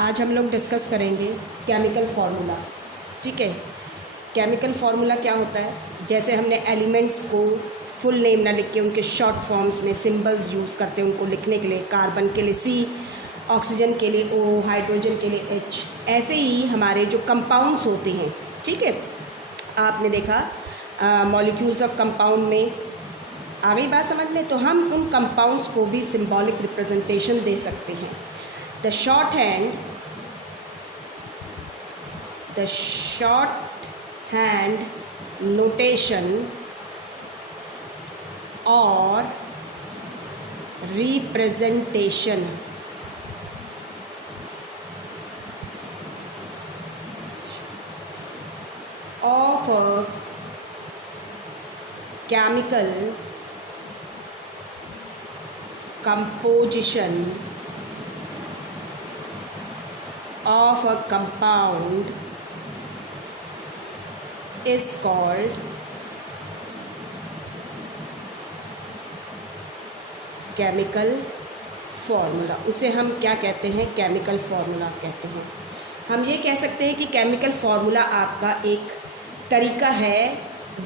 आज हम लोग डिस्कस करेंगे केमिकल फार्मूला। ठीक है, केमिकल फार्मूला क्या होता है? जैसे हमने एलिमेंट्स को फुल नेम ना लिख के उनके शॉर्ट फॉर्म्स में सिंबल्स यूज़ करते हैं उनको लिखने के लिए, कार्बन के लिए C, ऑक्सीजन के लिए O, हाइड्रोजन के लिए H। ऐसे ही हमारे जो कंपाउंड्स होते हैं, ठीक है, आपने देखा मॉलिक्यूल्स ऑफ कंपाउंड में आ गई बात समझ में। तो हम उन कंपाउंड्स को भी सिंबॉलिक रिप्रेजेंटेशन दे सकते हैं। द शॉर्ट हैंड नोटेशन और representation of a chemical composition of a compound is called chemical formula. उसे हम क्या कहते हैं? केमिकल फार्मूला कहते हैं। हम ये कह सकते हैं कि केमिकल फार्मूला आपका एक तरीका है,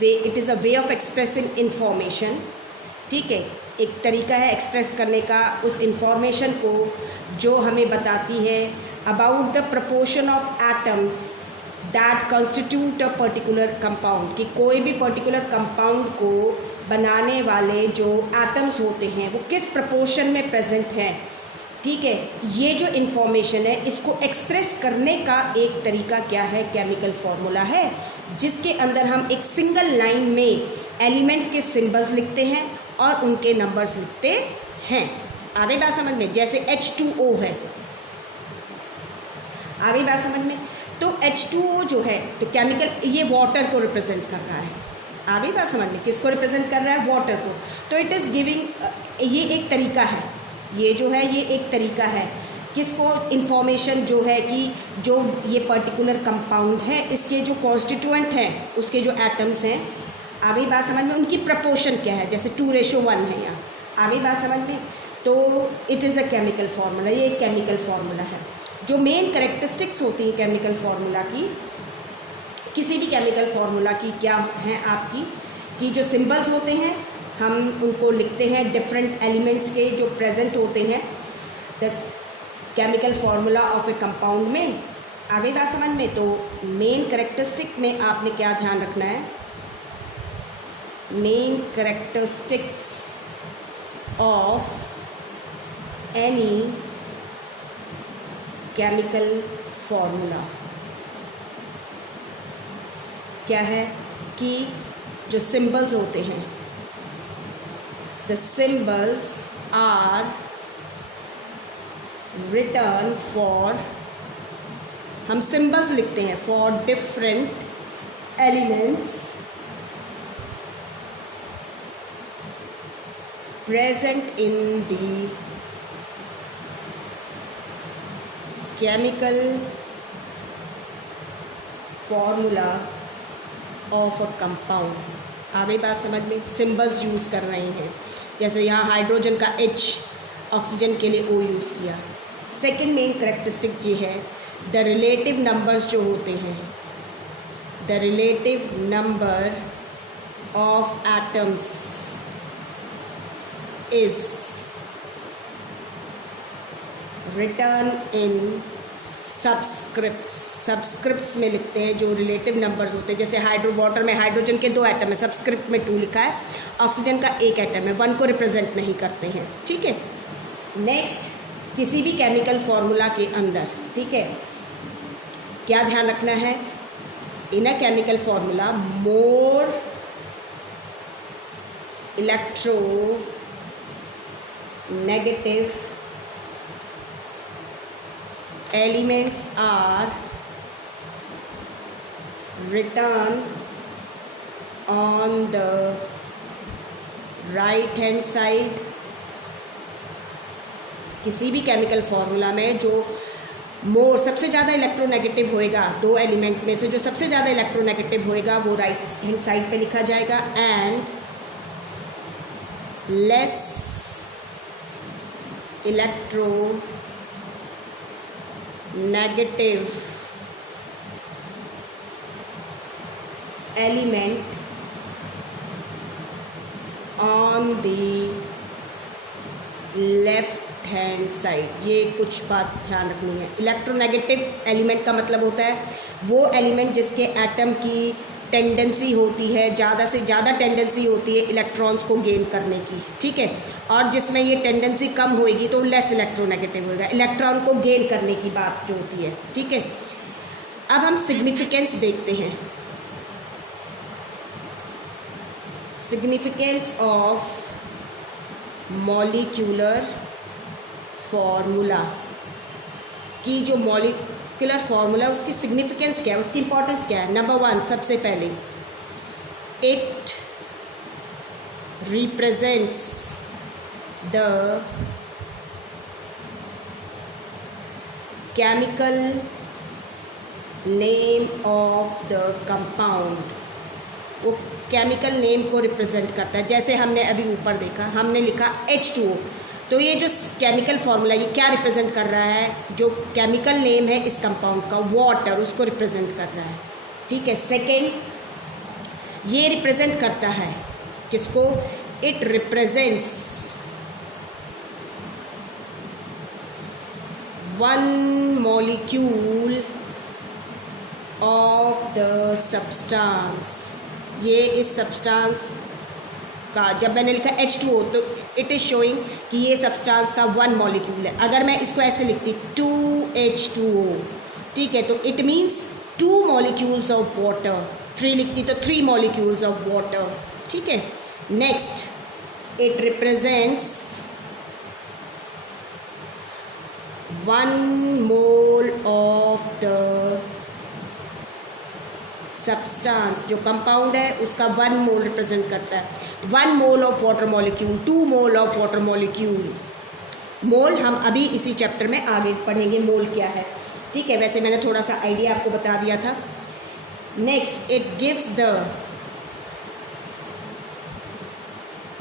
it is a way of expressing information. ठीक है, एक तरीका है एक्सप्रेस करने का उस इंफॉर्मेशन को जो हमें बताती है about the proportion of atoms that constitute a particular compound, कि कोई भी पर्टिकुलर कंपाउंड को बनाने वाले जो एटम्स होते हैं वो किस प्रपोर्शन में प्रेजेंट हैं। ठीक है, ये जो इन्फॉर्मेशन है इसको एक्सप्रेस करने का एक तरीका क्या है? केमिकल फार्मूला है, जिसके अंदर हम एक सिंगल लाइन में एलिमेंट्स के सिंबल्स लिखते हैं और उनके नंबर्स लिखते हैं। आ गई बात समझ में? जैसे H2O है, आ गई बात समझ में? तो H2O जो है तो केमिकल, ये वाटर को रिप्रेजेंट कर रहा है। आ गई बात समझ में? किसको रिप्रेजेंट कर रहा है? वाटर को। तो इट इज़ गिविंग, ये एक तरीका है, ये जो है ये एक तरीका है किसको इन्फॉर्मेशन जो है कि जो ये पर्टिकुलर कंपाउंड है इसके जो कॉन्स्टिट्यूएंट हैं उसके जो एटम्स हैं, आ गई बात समझ में, उनकी प्रपोर्शन क्या है। जैसे 2:1 है यहाँ, आ गई बात समझ में? तो it is a chemical formula, ये एक केमिकल फार्मूला है। जो मेन करेक्टरिस्टिक्स होती हैं केमिकल फार्मूला की, किसी भी केमिकल फार्मूला की क्या हैं आपकी, कि जो सिंबल्स होते हैं हम उनको लिखते हैं डिफरेंट एलिमेंट्स के जो प्रेजेंट होते हैं the chemical formula of A compound में। आ गई बात समझ में? तो मेन करेक्टरिस्टिक में आपने क्या ध्यान रखना है? Main characteristics of any chemical formula क्या है कि जो सिंबल्स होते हैं, the symbols are written for, हम symbols लिखते हैं for different elements present in the chemical formula of a compound। आ गई बात समझ में? सिंबल्स यूज़ कर रहे हैं, जैसे यहाँ हाइड्रोजन का H, ऑक्सीजन के लिए O यूज़ किया। सेकंड मेन करेक्टरिस्टिक ये है द रिलेटिव नंबर्स जो होते हैं, the relative number of atoms is written in subscripts में लिखते हैं जो रिलेटिव नंबर्स होते हैं। जैसे वाटर में हाइड्रोजन के 2 एटम है, सब्सक्रिप्ट में 2 लिखा है, ऑक्सीजन का 1 एटम है, 1 को रिप्रेजेंट नहीं करते हैं। ठीक है, नेक्स्ट, किसी भी केमिकल फार्मूला के अंदर, ठीक है, क्या ध्यान रखना है? In a chemical formula more electronegative elements are written on the right hand side। किसी भी केमिकल फार्मूला में जो मोर सबसे ज़्यादा इलेक्ट्रोनेगेटिव होएगा, 2 एलिमेंट में से जो सबसे ज़्यादा इलेक्ट्रोनेगेटिव होएगा वो राइट हैंड साइड पे लिखा जाएगा, and less negative element on the left hand side. ये कुछ बात ध्यान रखनी है। इलेक्ट्रोनेगेटिव एलिमेंट का मतलब होता है वो एलिमेंट जिसके एटम की टेंडेंसी होती है, ज़्यादा से ज़्यादा टेंडेंसी होती है इलेक्ट्रॉन्स को गेन करने की, ठीक है, और जिसमें ये टेंडेंसी कम होएगी तो लेस इलेक्ट्रोनेगेटिव होएगा, इलेक्ट्रॉन को गेन करने की बात जो होती है, ठीक है। अब हम सिग्निफिकेंस देखते हैं। सिग्निफिकेंस ऑफ मॉलिक्यूलर फॉर्मूला की जो मॉलिक्यूलर फॉर्मूला उसकी सिग्निफिकेंस क्या है, उसकी इंपॉर्टेंस क्या है। नंबर 1 सबसे पहले it represents the chemical name of the compound. वो केमिकल नेम को रिप्रेजेंट करता है। जैसे हमने अभी ऊपर देखा, हमने लिखा H2O, तो ये जो केमिकल फार्मूला ये क्या रिप्रेजेंट कर रहा है, जो केमिकल नेम है इस कंपाउंड का वाटर, उसको रिप्रेजेंट कर रहा है, ठीक है। सेकेंड ये रिप्रेजेंट करता है किसको, it represents one molecule of the substance. ये इस सब्सटेंस का, जब मैंने लिखा H2O तो इट इज़ शोइंग कि ये सब्सटेंस का वन मॉलिक्यूल है। अगर मैं इसको ऐसे लिखती 2H2O, ठीक है, तो it means 2 molecules of water. 3 लिखती तो 3 मॉलिक्यूल्स ऑफ वाटर, ठीक है। Next it represents 1 mole of the substance. जो कंपाउंड है उसका 1 मोल रिप्रेजेंट करता है। 1 mole of water molecule, 2 mole of water molecule. Mole हम अभी इसी चैप्टर में आगे पढ़ेंगे मोल क्या है, ठीक है। वैसे मैंने थोड़ा सा आइडिया आपको बता दिया था। Next it gives the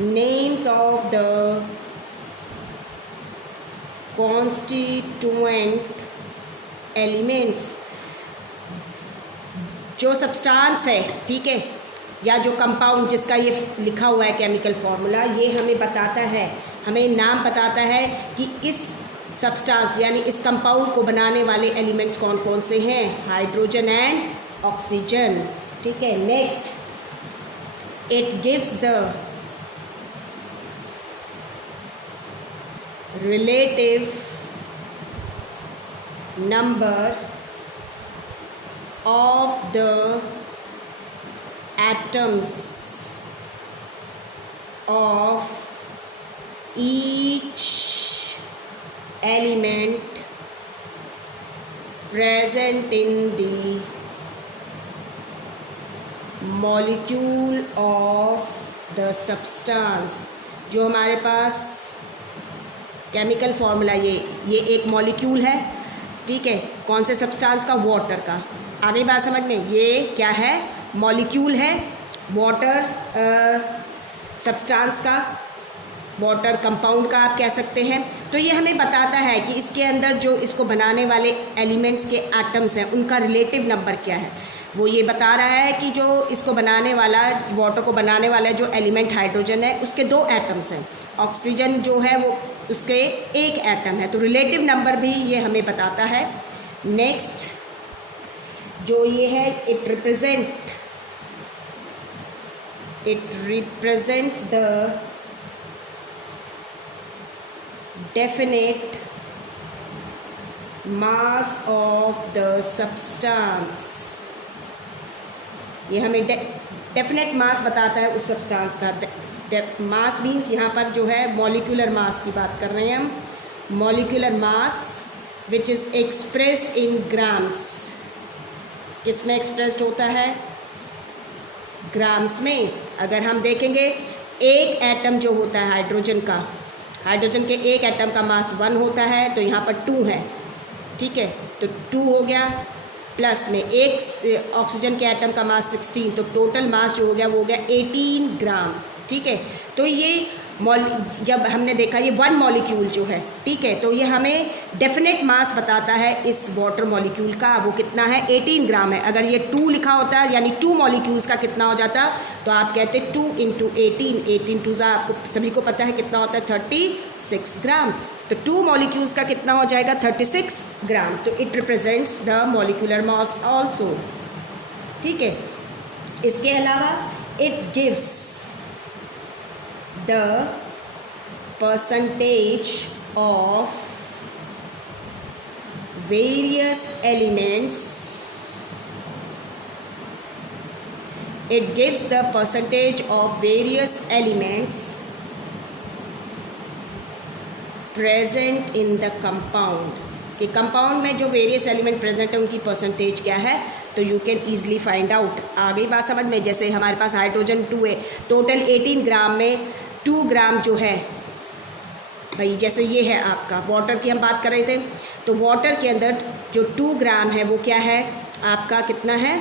names of the constituent elements. जो सब्सटेंस है, ठीक है, या जो कंपाउंड जिसका ये लिखा हुआ है केमिकल फार्मूला, ये हमें बताता है, हमें नाम बताता है कि इस सब्सटेंस यानी इस कंपाउंड को बनाने वाले एलिमेंट्स कौन कौन से हैं, हाइड्रोजन एंड ऑक्सीजन, ठीक है। Next it gives the relative number of the atoms of each element present in the molecule of the substance। जो हमारे पास केमिकल फार्मूला ये एक मॉलिक्यूल है, ठीक है, कौन से सब्सटेंस का, वाटर का। आगे बात समझ में, ये क्या है, मॉलिक्यूल है, वाटर सब्सटेंस का, वाटर कंपाउंड का आप कह सकते हैं। तो ये हमें बताता है कि इसके अंदर जो इसको बनाने वाले एलिमेंट्स के एटम्स हैं उनका रिलेटिव नंबर क्या है। वो ये बता रहा है कि जो इसको बनाने वाला, वाटर को बनाने वाला जो एलिमेंट हाइड्रोजन है उसके 2 एटम्स हैं, ऑक्सीजन जो है वो उसके 1 एटम है, तो रिलेटिव नंबर भी ये हमें बताता है। नेक्स्ट जो ये है it represents the definite mass of the substance. ये हमें डेफिनेट मास बताता है उस सब्सटेंस का। मास मीन्स यहाँ पर जो है मॉलिक्यूलर मास की बात कर रहे हैं हम, molecular mass which is expressed in grams. किस में एक्सप्रेस्ड होता है, ग्राम्स में। अगर हम देखेंगे एक एटम जो होता है हाइड्रोजन का, हाइड्रोजन के एक एटम का मास 1 होता है, तो यहाँ पर 2 है, ठीक है, तो 2 हो गया, प्लस में एक ऑक्सीजन के एटम का मास 16, तो टोटल मास जो हो गया वो हो गया 18 ग्राम, ठीक है। तो ये जब हमने देखा ये 1 मॉलिक्यूल जो है, ठीक है, तो ये हमें डेफिनेट मास बताता है इस वाटर मॉलिक्यूल का, वो कितना है 18 ग्राम है। अगर ये 2 लिखा होता है यानी 2 मॉलिक्यूल्स का कितना हो जाता, तो आप कहते 2 × 18, 18 2 आपको सभी को पता है कितना होता है 36 ग्राम। तो 2 मॉलिक्यूल्स का कितना हो जाएगा 36 ग्राम। तो it represents the molecular mass also, ठीक है। इसके अलावा it gives the percentage of various elements, it gives the percentage of various elements present in the compound, कि कंपाउंड में जो वेरियस एलिमेंट प्रेजेंट है उनकी परसेंटेज क्या है, तो you can easily find out. आ गई बात समझ में। जैसे हमारे पास हाइड्रोजन 2 है, टोटल 18 ग्राम में 2 ग्राम जो है भाई, जैसे ये है आपका वाटर की हम बात कर रहे थे, तो वाटर के अंदर जो 2 ग्राम है वो क्या है आपका, कितना है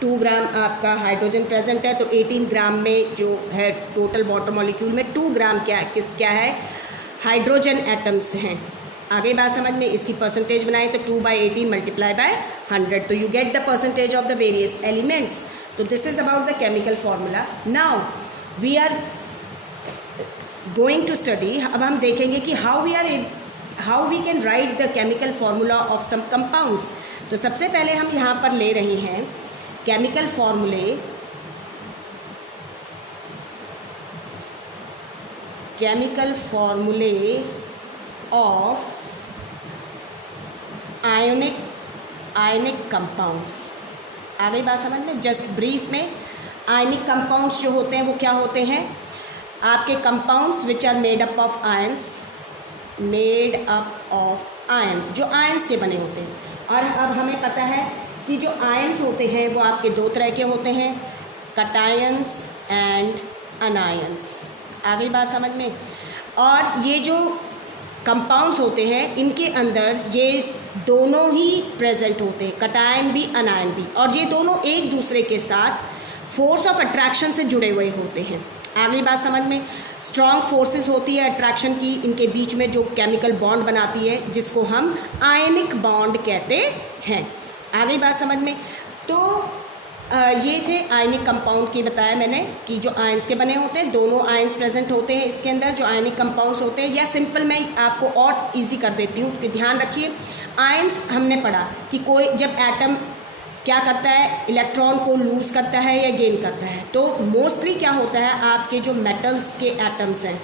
2 ग्राम आपका हाइड्रोजन प्रेजेंट है। तो 18 ग्राम में जो है टोटल वाटर मॉलिक्यूल में 2 ग्राम क्या है हाइड्रोजन एटम्स हैं। आगे बात समझ में। इसकी परसेंटेज बनाए तो 2/18 × 100, तो you get the percentage of the various elements. तो this is about the chemical formula. Now we are going to study, अब हम देखेंगे कि how we can write the chemical formula of some compounds. तो सबसे पहले हम यहाँ पर ले रहे हैं chemical formulae of ionic compounds. आ गई बात समझ में। जस्ट ब्रीफ में, आयनिक कंपाउंड्स जो होते हैं वो क्या होते हैं, आपके compounds which are made up of ions, जो आयंस के बने होते हैं। और अब हमें पता है कि जो आयंस होते हैं वो आपके 2 तरह के होते हैं, कटायंस एंड अनायंस। आ गई बात समझ में। और ये जो कंपाउंड्स होते हैं इनके अंदर ये दोनों ही प्रेजेंट होते हैं, कटायन भी अनायन भी, और ये दोनों एक दूसरे के साथ फोर्स ऑफ अट्रैक्शन से जुड़े हुए होते हैं। आगे बात समझ में। स्ट्रॉन्ग फोर्सेस होती है अट्रैक्शन की इनके बीच में, जो केमिकल बॉन्ड बनाती है, जिसको हम आयनिक बॉन्ड कहते हैं। आगे बात समझ में। तो ये थे आयनिक कंपाउंड की, बताया मैंने कि जो आयंस के बने होते हैं, दोनों आयंस प्रेजेंट होते हैं इसके अंदर जो आयनिक कंपाउंड्स होते हैं। या सिंपल मैं आपको और इजी कर देती हूँ कि ध्यान रखिए, आयंस हमने पढ़ा कि कोई जब एटम क्या करता है, इलेक्ट्रॉन को लूज करता है या गेन करता है। तो मोस्टली क्या होता है, आपके जो मेटल्स के एटम्स हैं,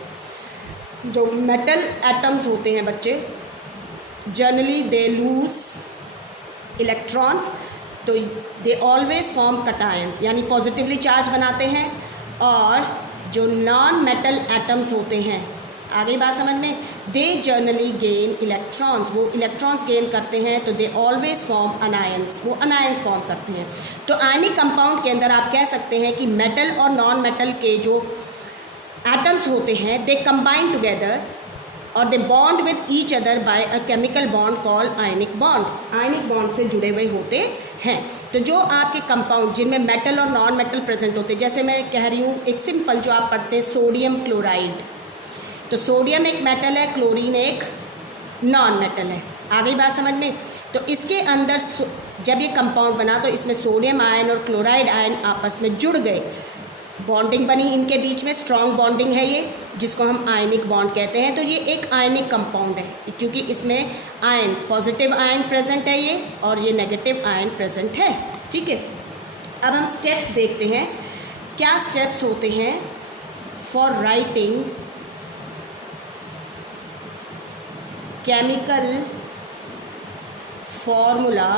जो मेटल एटम्स होते हैं बच्चे, जनरली दे लूज इलेक्ट्रॉन्स, तो दे ऑलवेज फॉर्म कटायंस, यानी पॉजिटिवली चार्ज बनाते हैं। और जो नॉन मेटल एटम्स होते हैं, आगे बात समझ में, दे जनरली गेन इलेक्ट्रॉन्स, वो इलेक्ट्रॉन्स गेन करते हैं, तो दे ऑलवेज फॉर्म अनायंस, वो अनायंस फॉर्म करते हैं। तो आयनिक कंपाउंड के अंदर आप कह सकते हैं कि मेटल और नॉन मेटल के जो एटम्स होते हैं, दे कंबाइन टुगेदर और they bond with each other by a chemical bond called ionic bond. Ionic bond से जुड़े हुए होते हैं। तो जो आपके कंपाउंड जिनमें मेटल और नॉन मेटल प्रेजेंट होते हैं, जैसे मैं कह रही हूँ एक सिंपल जो आप पढ़ते हैं सोडियम क्लोराइड, तो सोडियम एक मेटल है, क्लोरीन एक नॉन मेटल है। आ गई बात समझ में। तो इसके अंदर जब ये कंपाउंड बना तो इसमें सोडियम आयन और क्लोराइड आयन आपस में जुड़ गए, बॉन्डिंग बनी इनके बीच में, स्ट्रॉन्ग बॉन्डिंग है ये, जिसको हम आयनिक बॉन्ड कहते हैं। तो ये एक आयनिक कंपाउंड है क्योंकि इसमें आयन, पॉजिटिव आयन प्रेजेंट है ये, और ये नेगेटिव आयन प्रेजेंट है। ठीक है, अब हम स्टेप्स देखते हैं, क्या स्टेप्स होते हैं for writing chemical formula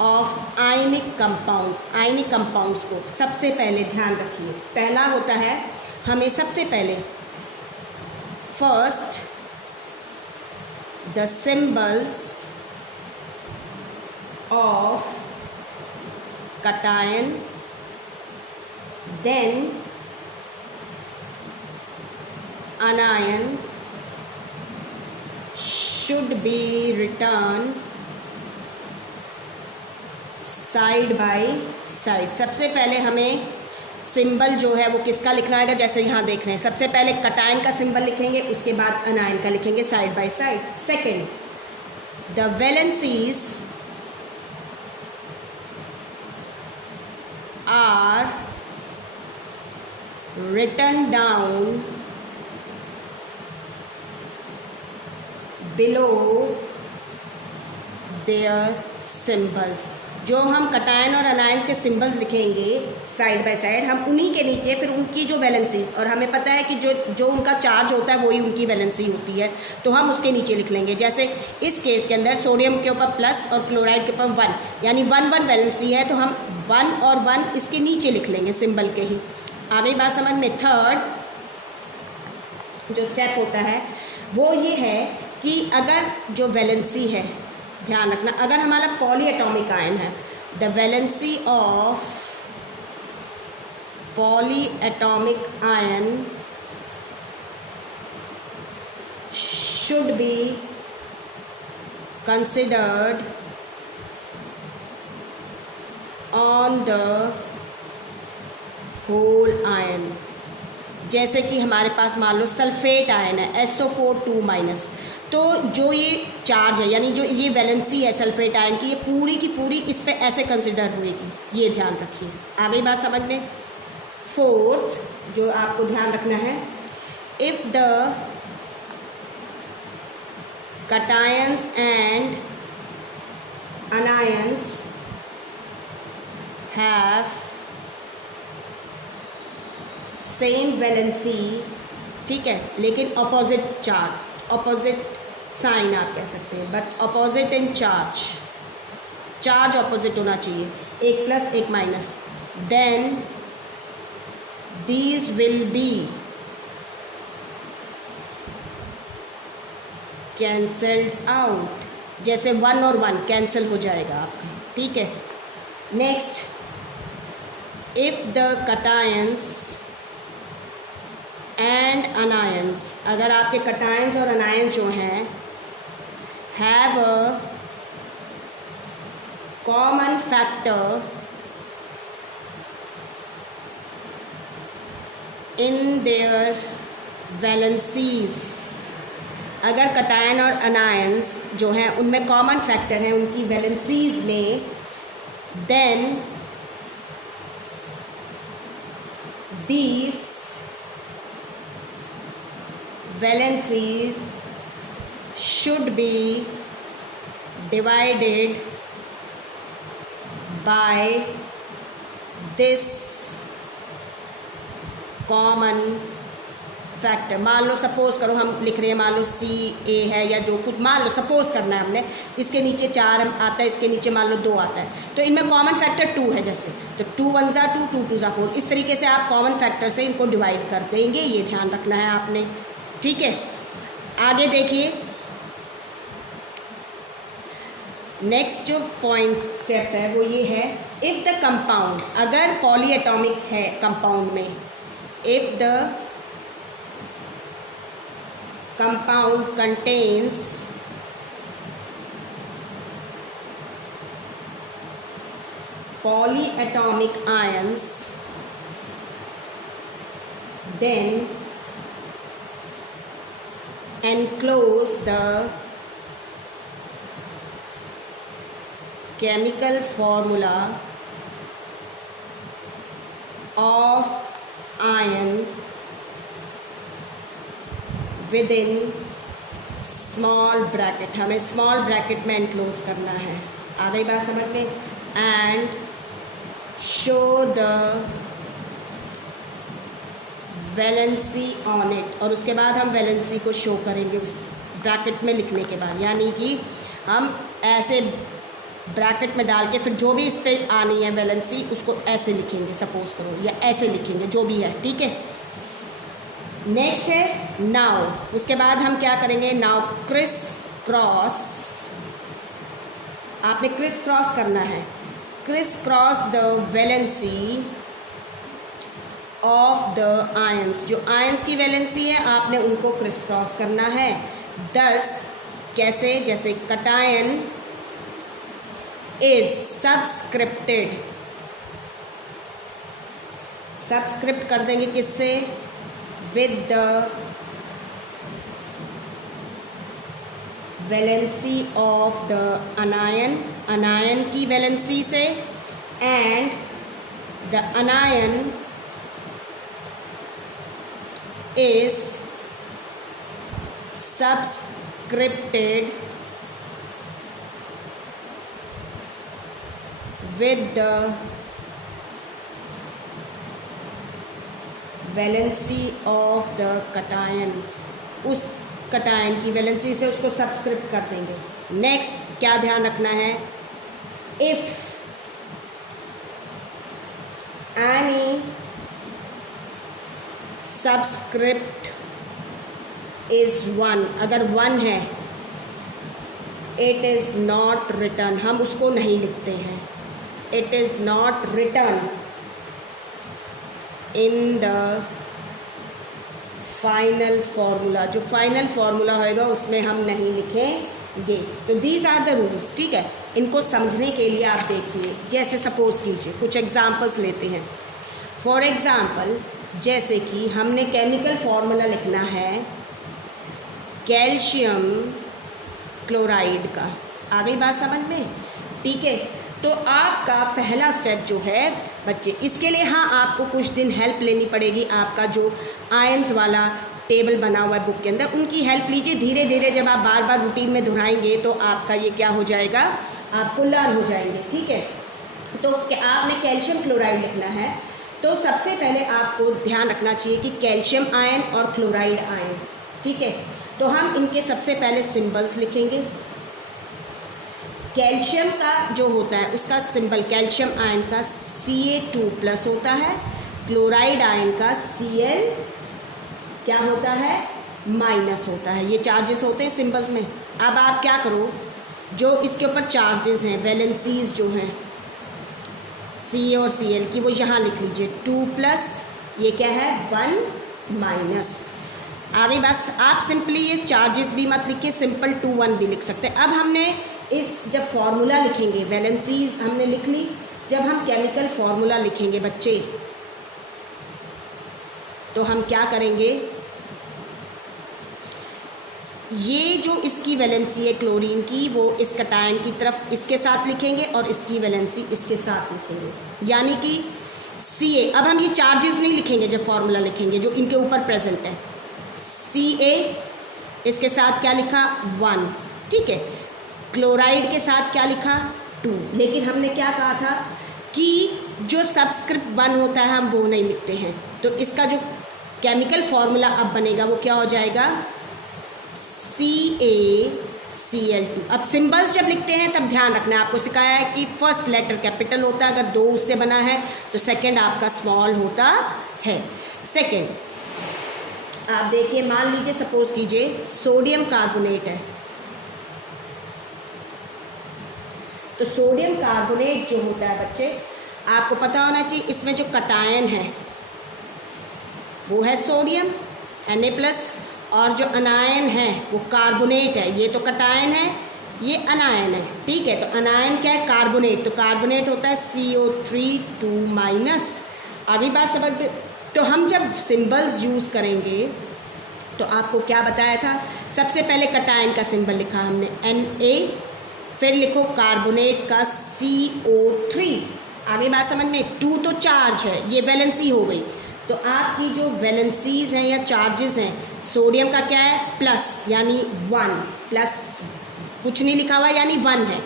of ionic compounds. Ionic compounds को सबसे पहले ध्यान रखिए, पहला होता है हमें सबसे पहले first the symbols of cation, then anion should be written side by side. सबसे पहले हमें सिंबल जो है वो किसका लिखना आएगा, जैसे यहाँ देख रहे हैं, सबसे पहले कटायन का सिंबल लिखेंगे, उसके बाद अनायन का लिखेंगे side by side. Second, the valencies are written down below their symbols। जो हम कटायन और अनायंस के सिंबल्स लिखेंगे साइड बाय साइड, हम उन्हीं के नीचे फिर उनकी जो वैलेंसी, और हमें पता है कि जो उनका चार्ज होता है वही उनकी वैलेंसी होती है, तो हम उसके नीचे लिख लेंगे। जैसे इस केस के अंदर सोडियम के ऊपर प्लस और क्लोराइड के ऊपर 1, यानी 1 1 वैलेंसी है, तो हम 1 और 1 इसके नीचे लिख लेंगे सिंबल के ही। आ गई बात समझ में। थर्ड जो स्टेप होता है वो ये है कि अगर जो वैलेंसी है, ध्यान रखना, अगर हमारा पॉली एटॉमिक आयन है, the valency of poly atomic ion should be considered on the whole ion. जैसे कि हमारे पास मान लो सल्फेट आयन है SO4 2-, तो जो ये चार्ज है, यानी जो ये वैलेंसी है सल्फेट आयन की, ये पूरी की पूरी इस पे ऐसे कंसिडर हुएगी, ये ध्यान रखिए। आ गई बात समझ में। फोर्थ जो आपको ध्यान रखना है, if the cations and anions have same valency, ठीक है, लेकिन अपोजिट चार्ज, अपोजिट साइन आप कह सकते हैं, but opposite in charge, charge opposite होना चाहिए, एक प्लस एक minus, then these will be cancelled out. जैसे 1 और 1 कैंसिल हो जाएगा आपका, ठीक है। Next, if the cations and anions, अगर आपके कटायंस और अनायंस जो हैं have a common factor in their valencies, अगर कटायन और अनायंस जो हैं उनमें कॉमन फैक्टर हैं उनकी वैलेंसीज में, then these valencies should be divided by this common factor. मान लो सपोज करो हम लिख रहे हैं, मान लो CA है या जो कुछ, मान लो सपोज करना है हमने, इसके नीचे 4 आता है, इसके नीचे मान लो 2 आता है, तो इनमें कॉमन फैक्टर 2 है, जैसे तो 2 1 ज़ा 2, 2 2 ज़ा 4, इस तरीके से आप कॉमन फैक्टर से इनको डिवाइड कर देंगे, ये ध्यान रखना है आपने, ठीक है। आगे देखिए, नेक्स्ट जो पॉइंट स्टेप है वो ये है, इफ़ द कंपाउंड, अगर पॉली एटॉमिक है कंपाउंड में, if the compound contains polyatomic ions, then enclose the chemical formula of ion with in small bracket, हमें स्मॉल ब्रैकेट में एनक्लोज करना है। आ गई बात समझ में। And show the valency on it, और उसके बाद हम वैलेंसी को शो करेंगे उस ब्रैकेट में लिखने के बाद, यानी कि हम ऐसे ब्रैकेट में डाल के फिर जो भी इस पर आनी है वैलेंसी उसको ऐसे लिखेंगे, सपोज करो, या ऐसे लिखेंगे, जो भी है, ठीक है। नेक्स्ट है नाउ, उसके बाद हम क्या करेंगे, नाउ क्रिस क्रॉस, आपने क्रिस क्रॉस करना है, criss cross the valency of the ions, जो आयंस की वैलेंसी है आपने उनको क्रिस क्रॉस करना है। 10 कैसे, जैसे कटायन इज सब्सक्रिप्टेड, सब्सक्रिप्ट कर देंगे किससे, with the valency of the अनायन, अनायन की वैलेंसी से, and the अनायन is subscripted with the valency of the cation, उस कटायन की वैलेंसी से उसको सब्सक्रिप्ट कर देंगे। नेक्स्ट क्या ध्यान रखना है, इफ एनी सबस्क्रिप्ट इज 1, अगर 1 है, इट इज़ नॉट रिटर्न, हम उसको नहीं लिखते हैं, it is not return in the final formula, जो फाइनल फार्मूला होएगा उसमें हम नहीं लिखेंगे। तो दीज आर द रूल्स, ठीक है। इनको समझने के लिए आप देखिए, जैसे सपोज कीजिए कुछ एग्जांपल्स लेते हैं। फॉर एग्जांपल, जैसे कि हमने केमिकल फार्मूला लिखना है कैल्शियम क्लोराइड का, आ गई बात समझ में, ठीक है। तो आपका पहला स्टेप जो है बच्चे, इसके लिए हाँ आपको कुछ दिन हेल्प लेनी पड़ेगी, आपका जो आयंस वाला टेबल बना हुआ है बुक के अंदर, उनकी हेल्प लीजिए। धीरे धीरे जब आप बार बार रूटीन में दोहराएंगे तो आपका ये क्या हो जाएगा, आपको लर्न हो जाएंगे, ठीक है। तो आपने कैल्शियम क्लोराइड लिखना है, तो सबसे पहले आपको ध्यान रखना चाहिए कि कैल्शियम आयन और क्लोराइड आयन, ठीक है। तो हम इनके सबसे पहले सिंबल्स लिखेंगे। कैल्शियम का जो होता है उसका सिंबल कैल्शियम आयन का Ca2+ होता है, क्लोराइड आयन का Cl क्या होता है, माइनस होता है। ये चार्जेस होते हैं सिंबल्स में। अब आप क्या करो, जो इसके ऊपर चार्जेस हैं, वैलेंसीज जो हैं Ca और Cl की, वो यहाँ लिख लीजिए 2+, ये क्या है 1-। आगे बस आप सिंपली ये चार्जेस भी मत लिखिए, सिंपल 2-1 भी लिख सकते हैं। अब हमने इस जब फॉर्मूला लिखेंगे, वैलेंसीज हमने लिख ली, जब हम केमिकल फॉर्मूला लिखेंगे बच्चे, तो हम क्या करेंगे, ये जो इसकी वैलेंसी है क्लोरीन की, वो इस कटायन की तरफ इसके साथ लिखेंगे और इसकी वैलेंसी इसके साथ लिखेंगे, यानी कि Ca। अब हम ये चार्जेस नहीं लिखेंगे जब फॉर्मूला लिखेंगे, जो इनके ऊपर प्रेजेंट है। Ca इसके साथ क्या लिखा 1, ठीक है। क्लोराइड के साथ क्या लिखा 2, लेकिन हमने क्या कहा था कि जो सबस्क्रिप्ट 1 होता है हम वो नहीं लिखते हैं। तो इसका जो केमिकल फॉर्मूला अब बनेगा वो क्या हो जाएगा, CaCl2। अब सिंबल्स जब लिखते हैं तब ध्यान रखना है, आपको सिखाया है कि फर्स्ट लेटर कैपिटल होता है, अगर 2 उससे बना है तो सेकंड आपका स्मॉल होता है। सेकंड आप देखिए, मान लीजिए सपोज कीजिए सोडियम कार्बोनेट है, तो सोडियम कार्बोनेट जो होता है बच्चे, आपको पता होना चाहिए इसमें जो कटायन है वो है सोडियम Na+, और जो अनायन है वो कार्बोनेट है। ये तो कटायन है, ये अनायन है, ठीक है। तो अनायन क्या है, कार्बोनेट, तो कार्बोनेट होता है CO3 2-। आधी बात समझ। तो हम जब सिंबल्स यूज़ करेंगे तो आपको क्या बताया था, सबसे पहले कटायन का सिंबल लिखा हमने Na, फिर लिखो कार्बोनेट का CO3। आगे बात समझ में। 2 तो चार्ज है, ये वैलेंसी हो गई। तो आपकी जो वैलेंसीज हैं या चार्जेस हैं, सोडियम का क्या है प्लस, यानी 1 प्लस, कुछ नहीं लिखा हुआ यानी 1 है।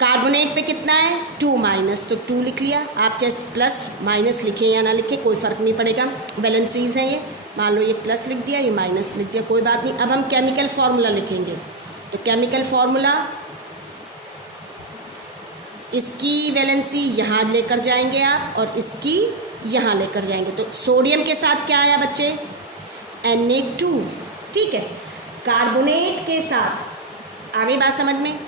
कार्बोनेट पे कितना है 2 माइनस, तो 2 लिख लिया। आप चाहे प्लस माइनस लिखें या ना लिखें कोई फ़र्क नहीं पड़ेगा, वैलेंसीज हैं ये। मान लो ये प्लस लिख दिया, ये माइनस लिख दिया, कोई बात नहीं। अब हम केमिकल फार्मूला लिखेंगे, तो केमिकल फार्मूला, इसकी वैलेंसी यहाँ लेकर जाएंगे आप और इसकी यहाँ लेकर जाएंगे। तो सोडियम के साथ क्या आया बच्चे Na2, ठीक है। कार्बोनेट के साथ, आगे बात समझ में,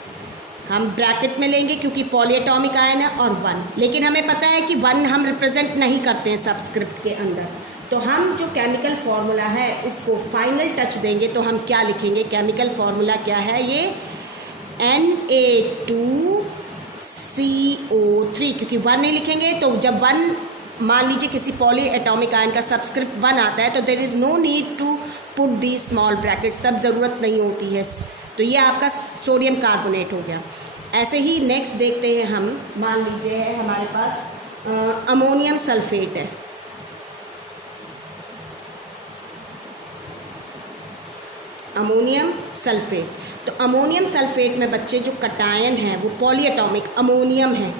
हम ब्रैकेट में लेंगे क्योंकि पॉलीएटॉमिक आयन है और 1, लेकिन हमें पता है कि 1 हम रिप्रेजेंट नहीं करते हैं सबस्क्रिप्ट के अंदर। तो हम जो केमिकल फार्मूला है इसको फाइनल टच देंगे तो हम क्या लिखेंगे, केमिकल फार्मूला क्या है ये Na2CO3, क्योंकि 1 नहीं लिखेंगे तो जब 1 मान लीजिए किसी पॉली एटॉमिक आयन का सबस्क्रिप्ट 1 आता है तो there is no need to put the small brackets, तब ज़रूरत नहीं होती है। तो ये आपका सोडियम कार्बोनेट हो गया। ऐसे ही नेक्स्ट देखते हैं हम, मान लीजिए है हमारे पास अमोनियम सल्फेट है। अमोनियम सल्फेट, तो अमोनियम सल्फेट में बच्चे जो कटायन है वो पॉली एटॉमिक अमोनियम है,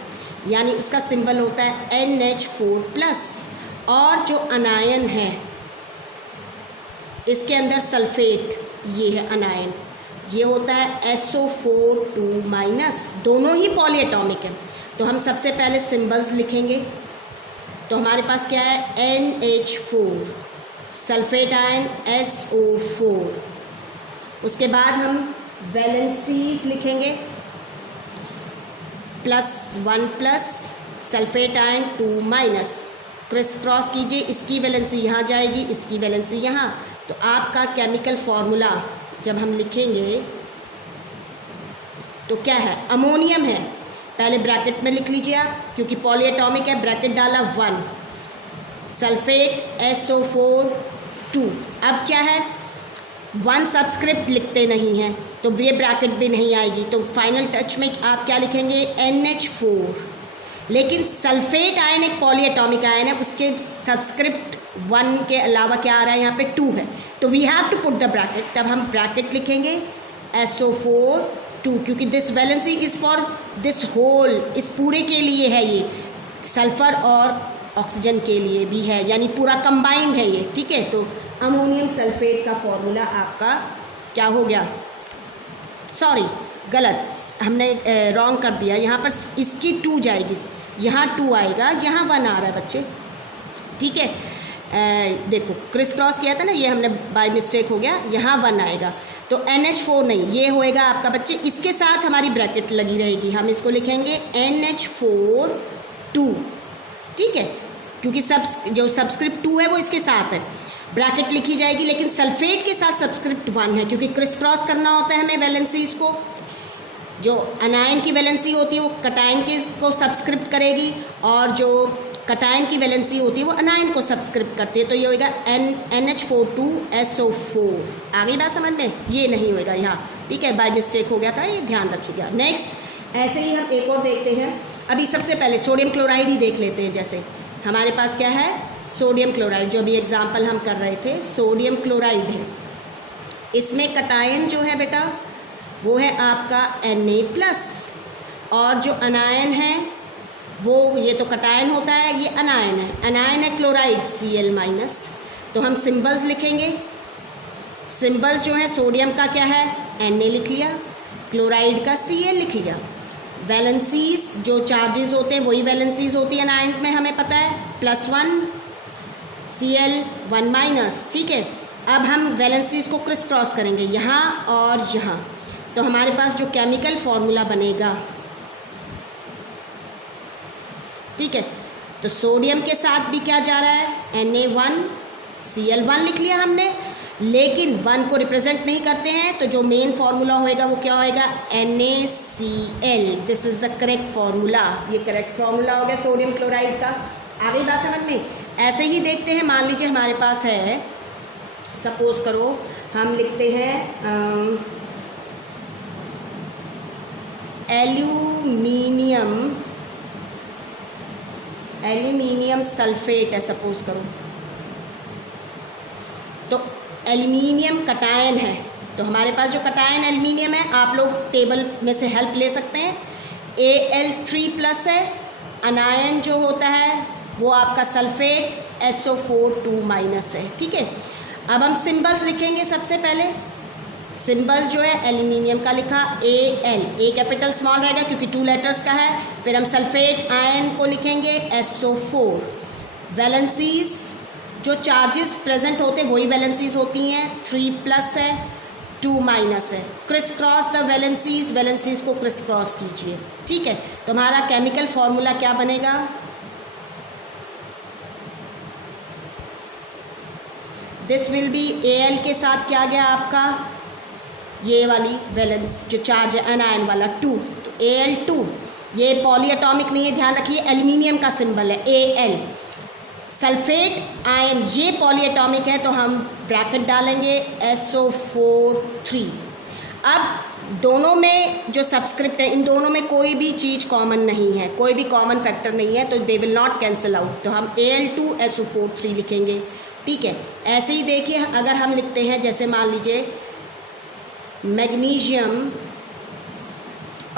यानी उसका सिंबल होता है NH4+, और जो अनायन है इसके अंदर सल्फेट, ये है अनायन, ये होता है SO4 2-, दोनों ही पॉली एटॉमिक है। तो हम सबसे पहले सिंबल्स लिखेंगे। तो हमारे पास क्या है, NH4, सल्फेट आयन SO4, उसके बाद हम वैलेंसीज लिखेंगे, +1+, सल्फेट आयन 2-, क्रिस क्रॉस कीजिए, इसकी वैलेंसी यहाँ जाएगी, इसकी वैलेंसी यहाँ। तो आपका केमिकल फॉर्मूला जब हम लिखेंगे तो क्या है, अमोनियम है, पहले ब्रैकेट में लिख लीजिए आप, क्योंकि पॉली एटॉमिक है, ब्रैकेट डाला 1, सल्फेट SO4 2। अब क्या है, 1 सबस्क्रिप्ट लिखते नहीं हैं तो ये ब्रैकेट भी नहीं आएगी, तो फाइनल टच में आप क्या लिखेंगे, NH4। लेकिन सल्फेट आयन एक पॉली एटॉमिक आयन है, उसके सबस्क्रिप्ट 1 के अलावा क्या आ रहा है, यहाँ पे 2 है, तो we have to put the bracket. तब हम ब्रैकेट लिखेंगे SO4 2, क्योंकि this valency is for this whole, इस पूरे के लिए है, ये सल्फर और ऑक्सीजन के लिए भी है, यानी पूरा कंबाइंड है ये, ठीक है। तो अमोनियम सल्फेट का फॉर्मूला आपका क्या हो गया, सॉरी गलत, हमने रॉन्ग कर दिया, यहाँ पर इसकी 2 जाएगी, यहाँ 2 आएगा, यहाँ 1 आ रहा है बच्चे, ठीक है। देखो क्रिस क्रॉस किया था ना, ये हमने बाय मिस्टेक हो गया, यहाँ 1 आएगा, तो NH4 नहीं, ये होएगा आपका बच्चे, इसके साथ हमारी ब्रैकेट लगी रहेगी, हम इसको लिखेंगे NH4 2, ठीक है, क्योंकि जो सबस्क्रिप्ट 2 है वो इसके साथ है, ब्रैकेट लिखी जाएगी, लेकिन सल्फेट के साथ सबस्क्रिप्ट 1 है, क्योंकि क्रिस क्रॉस करना होता है हमें वैलेंसीज को। जो अनायन की वैलेंसी होती है वो कटायन के को सबस्क्रिप्ट करेगी, और जो कटायन की वैलेंसी होती है वो अनायन को सबस्क्रिप्ट करती है, तो ये होगा NH4 2SO4। आ गई बात समझ में, ये नहीं होएगा यहाँ, ठीक है, बाय मिस्टेक हो गया था, ये ध्यान रखिएगा। नेक्स्ट ऐसे ही हम एक और देखते हैं, अभी सबसे पहले सोडियम क्लोराइड ही देख लेते हैं। जैसे हमारे पास क्या है, सोडियम क्लोराइड, जो अभी एग्जाम्पल हम कर रहे थे, सोडियम क्लोराइड है, इसमें कटायन जो है बेटा वो है आपका Na+, और जो अनायन है वो, ये तो कटायन होता है, ये अनायन है, अनायन है क्लोराइड Cl-। तो हम सिंबल्स लिखेंगे, सिंबल्स जो है सोडियम का क्या है, Na लिख लिया, क्लोराइड का Cl लिख लिया, वैलेंसीज जो चार्जेस होते हैं वही वैलेंसीज होती है अनायंस में, हमें पता है, +1 Cl 1-, ठीक है। अब हम वैलेंसीज को क्रिस क्रॉस करेंगे यहाँ और यहाँ, तो हमारे पास जो केमिकल फॉर्मूला बनेगा, ठीक है, तो सोडियम के साथ भी क्या जा रहा है, Na1 Cl1 लिख लिया हमने, लेकिन 1 को रिप्रेजेंट नहीं करते हैं, तो जो मेन फार्मूला होएगा वो क्या होएगा, NaCl। This is the correct formula, ये करेक्ट फार्मूला हो गया सोडियम क्लोराइड का। आ गई बात समझ में। ऐसे ही देखते हैं, मान लीजिए हमारे पास है, सपोज करो हम लिखते हैं एल्यूमिनियम सल्फेट है, सपोज करो, तो एल्यूमिनियम कटायन है, तो हमारे पास जो कटायन एल्यूमिनियम है, आप लोग टेबल में से हेल्प ले सकते हैं, Al3+ है, अनायन जो होता है वो आपका सल्फेट SO4 2- है, ठीक है। अब हम सिंबल्स लिखेंगे, सबसे पहले सिंबल्स जो है एल्यूमिनियम का लिखा Al, ए कैपिटल स्मॉल रहेगा क्योंकि 2 लेटर्स का है, फिर हम सल्फेट आयन को लिखेंगे SO4, वैलेंसीज जो चार्जेस प्रेजेंट होते हैं वही वैलेंसीज होती हैं, 3+ है 2- है, criss cross the valencies, valencies को क्रिस क्रॉस कीजिए, ठीक है। तो हमारा केमिकल फॉर्मूला क्या बनेगा, दिस विल बी Al के साथ क्या गया आपका, ये वाली वैलेंस जो चार्ज है अनायन वाला 2, तो Al2, ये पॉली एटॉमिक नहीं है, ध्यान रखिए, एल्यूमिनियम का सिंबल है Al, सल्फेट आयन ये पॉलीएटॉमिक है तो हम ब्रैकेट डालेंगे SO4 3। अब दोनों में जो सब्सक्रिप्ट है इन दोनों में कोई भी चीज़ कॉमन नहीं है, कोई भी कॉमन फैक्टर नहीं है, तो they will not cancel out, तो हम Al2SO4 3 लिखेंगे। ठीक है, ऐसे ही देखिए अगर हम लिखते हैं जैसे मान लीजिए मैग्नीशियम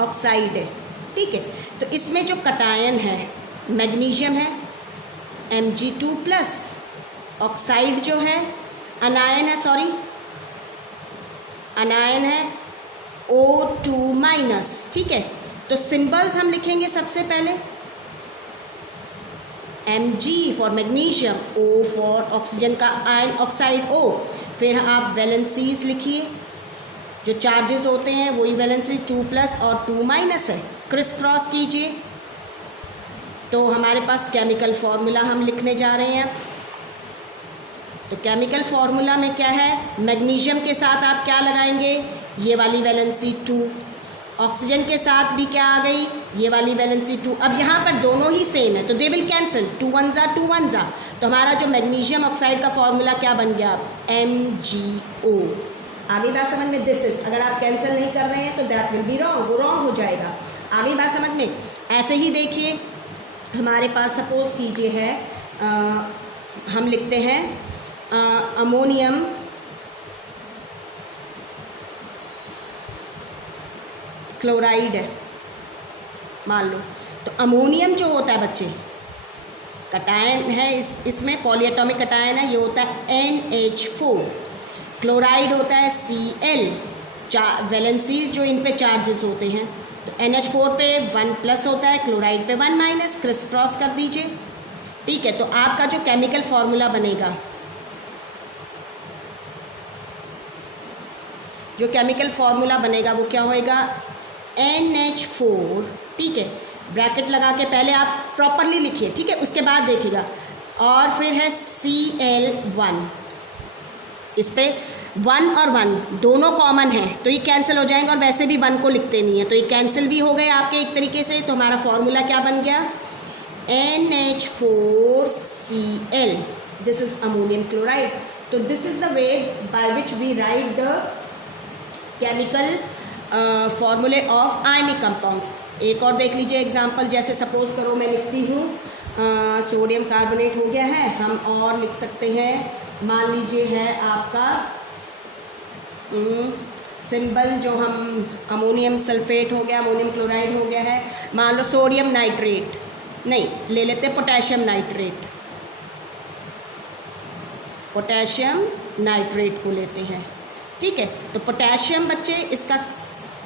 ऑक्साइड है, ठीक है, तो इसमें जो कटायन है मैग्नीशियम है Mg2+, ऑक्साइड जो है अनायन है, सॉरी अनायन है O2-, ठीक है। तो सिंबल्स हम लिखेंगे सबसे पहले Mg for magnesium, O for oxygen का आयन ऑक्साइड O, फिर आप वैलेंसीज लिखिए, जो चार्जेस होते हैं वही वैलेंसी 2+ और 2- है, क्रिस क्रॉस कीजिए। तो हमारे पास केमिकल फार्मूला हम लिखने जा रहे हैं। तो केमिकल फार्मूला में क्या है, मैग्नीशियम के साथ आप क्या लगाएंगे, ये वाली वैलेंसी 2, ऑक्सीजन के साथ भी क्या आ गई, ये वाली वैलेंसी 2। अब यहाँ पर दोनों ही सेम है तो दे विल कैंसिल, 2 1 जा, तो हमारा जो मैग्नीशियम ऑक्साइड का फार्मूला क्या बन गया, MgO। आगे बात समझ में, दिस इज, अगर आप कैंसिल नहीं कर रहे हैं तो दैट विल बी रॉन्ग, वो रॉन्ग हो जाएगा। आगे बात समझ में। ऐसे ही देखिए हमारे पास सपोज कीजिए है हम लिखते हैं अमोनियम क्लोराइड है मान लो, तो अमोनियम जो होता है बच्चे कटायन है, इसमें पॉलीएटॉमिक कटायन है, ये होता है NH4, क्लोराइड होता है Cl, वैलेंसीज जो इन पे चार्जेस होते हैं, तो NH4 पे 1+ होता है, क्लोराइड पे 1-, क्रिस क्रॉस कर दीजिए। ठीक है, तो आपका जो केमिकल फॉर्मूला बनेगा, जो केमिकल फॉर्मूला बनेगा वो क्या होएगा, NH4, ठीक है, ब्रैकेट लगा के पहले आप प्रॉपरली लिखिए, ठीक है, उसके बाद देखिएगा, और फिर है Cl1, इस पे 1 और 1 दोनों कॉमन है तो ये कैंसिल हो जाएंगे, और वैसे भी 1 को लिखते नहीं है तो ये कैंसिल भी हो गए आपके एक तरीके से। तो हमारा फॉर्मूला क्या बन गया, NH4Cl, this is ammonium chloride. तो this is the way by which we write the chemical formulae of ionic compounds. एक और देख लीजिए एग्जांपल, जैसे सपोज करो मैं लिखती हूँ सोडियम कार्बोनेट हो गया है, हम और लिख सकते हैं, मान लीजिए है आपका सिंबल जो हम अमोनियम सल्फेट हो गया, अमोनियम क्लोराइड हो गया है, मान लो सोडियम नाइट्रेट, नहीं ले लेते पोटेशियम नाइट्रेट, पोटेशियम नाइट्रेट को लेते हैं। ठीक है, तो पोटेशियम बच्चे इसका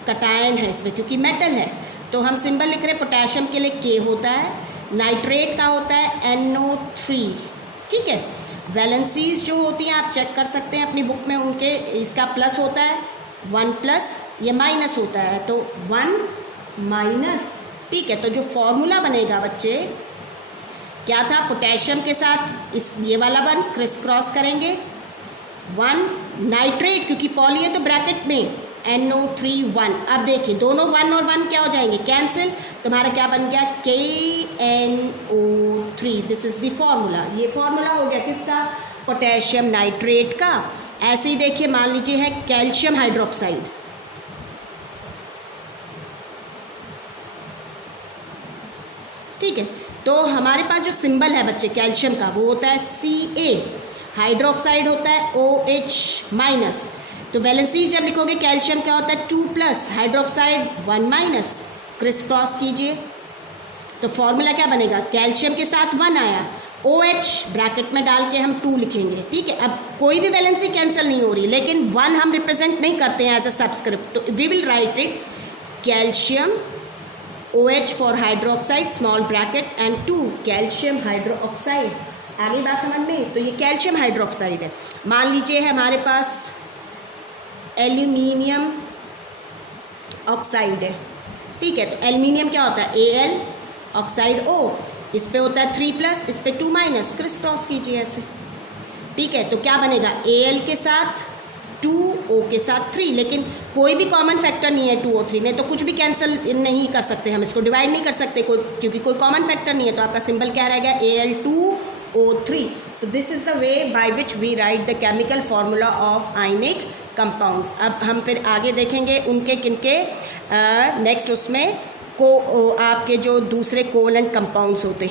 कटायन है इसमें क्योंकि मेटल है, तो हम सिंबल लिख रहे हैं पोटेशियम के लिए K होता है, नाइट्रेट का होता है NO3। ठीक है, वैलेंसीज जो होती हैं आप चेक कर सकते हैं अपनी बुक में, उनके इसका प्लस होता है 1+, ये माइनस होता है तो 1-। ठीक है, तो जो फॉर्मूला बनेगा बच्चे क्या था, पोटेशियम के साथ इस ये वाला 1 क्रिस क्रॉस करेंगे, 1 नाइट्रेट क्योंकि पॉली है तो ब्रैकेट में NO3 1। अब देखिए दोनों 1 और 1 क्या हो जाएंगे, कैंसिल, तुम्हारा क्या बन गया KNO3। This is the formula, ये फॉर्मूला हो गया किसका, पोटेशियम नाइट्रेट का। ऐसे ही देखिए मान लीजिए है कैल्शियम हाइड्रोक्साइड, ठीक है, तो हमारे पास जो सिंबल है बच्चे कैल्शियम का वो होता है Ca, हाइड्रोक्साइड होता है OH-। तो वैलेंसी जब लिखोगे कैल्शियम क्या होता है 2+, हाइड्रोक्साइड 1-, क्रिस क्रॉस कीजिए, तो फॉर्मूला क्या बनेगा, कैल्शियम के साथ 1 आया, OH ब्रैकेट में डाल के हम 2 लिखेंगे। ठीक है, अब कोई भी वैलेंसी कैंसिल नहीं हो रही, लेकिन 1 हम रिप्रेजेंट नहीं करते हैं एज अ सब्सक्रिप्ट, तो we will write it calcium OH for hydroxide small bracket and 2 calcium hydroxide. आगे बात समझ में, तो ये कैल्शियम हाइड्रोक्साइड है। मान लीजिए है हमारे पास एल्यूमिनियम ऑक्साइड है, ठीक है, तो एल्यूमिनियम क्या होता है Al ऑक्साइड O, इस पे होता है 3+, इस पे 2-, क्रिस क्रॉस कीजिए ऐसे। ठीक है, तो क्या बनेगा Al के साथ 2, O के साथ 3, लेकिन कोई भी कॉमन फैक्टर नहीं है 2 और 3 में, तो कुछ भी कैंसिल नहीं कर सकते, हम इसको डिवाइड नहीं कर सकते कोई, क्योंकि कोई कॉमन फैक्टर नहीं है, तो आपका सिंबल क्या रहेगा O3. तो this is the way by which we write the chemical formula of ionic compounds. अब हम फिर आगे देखेंगे उनके किनके नेक्स्ट उसमें आपके जो दूसरे कोवलेंट कंपाउंड्स होते हैं